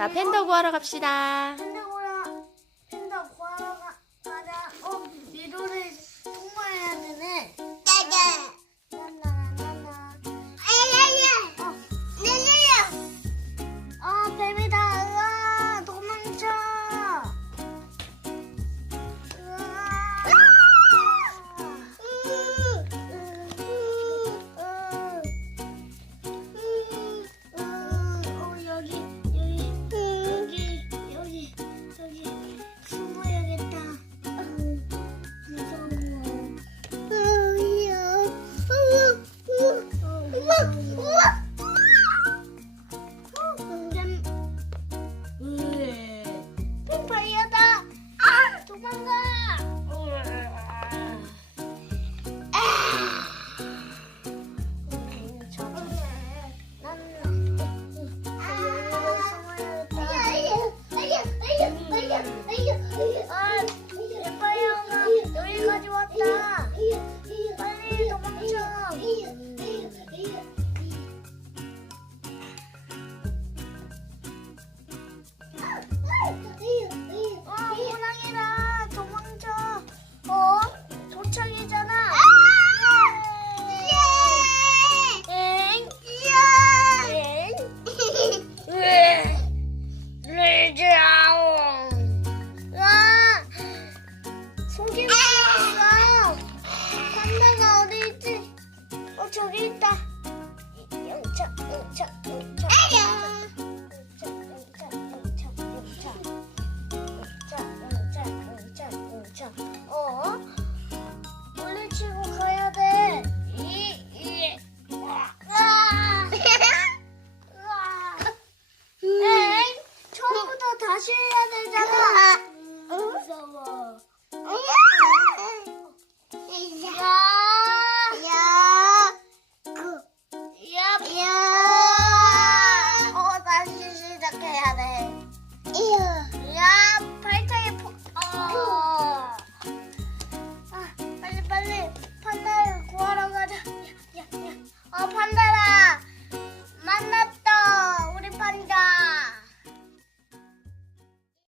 자, 팬더 구하러 갑시다. 팬더 구하러 가자. 미로를 통과해야 되네. 뱀이다. 으아, 도망쳐. 여기 숨어야겠다. 뱀파이어다. 도망가. 뱀파이어가 여기까지 왔다. 빨리 도망쳐. 호랑이라 도망쳐. 도착이잖아. 속이 보였어. 판다가 어디 있지? 저기 있다. 영차. 물리치고 가야 돼. 처음부터 다시 해야 되잖아. 무서워. 다시 시작해야 돼.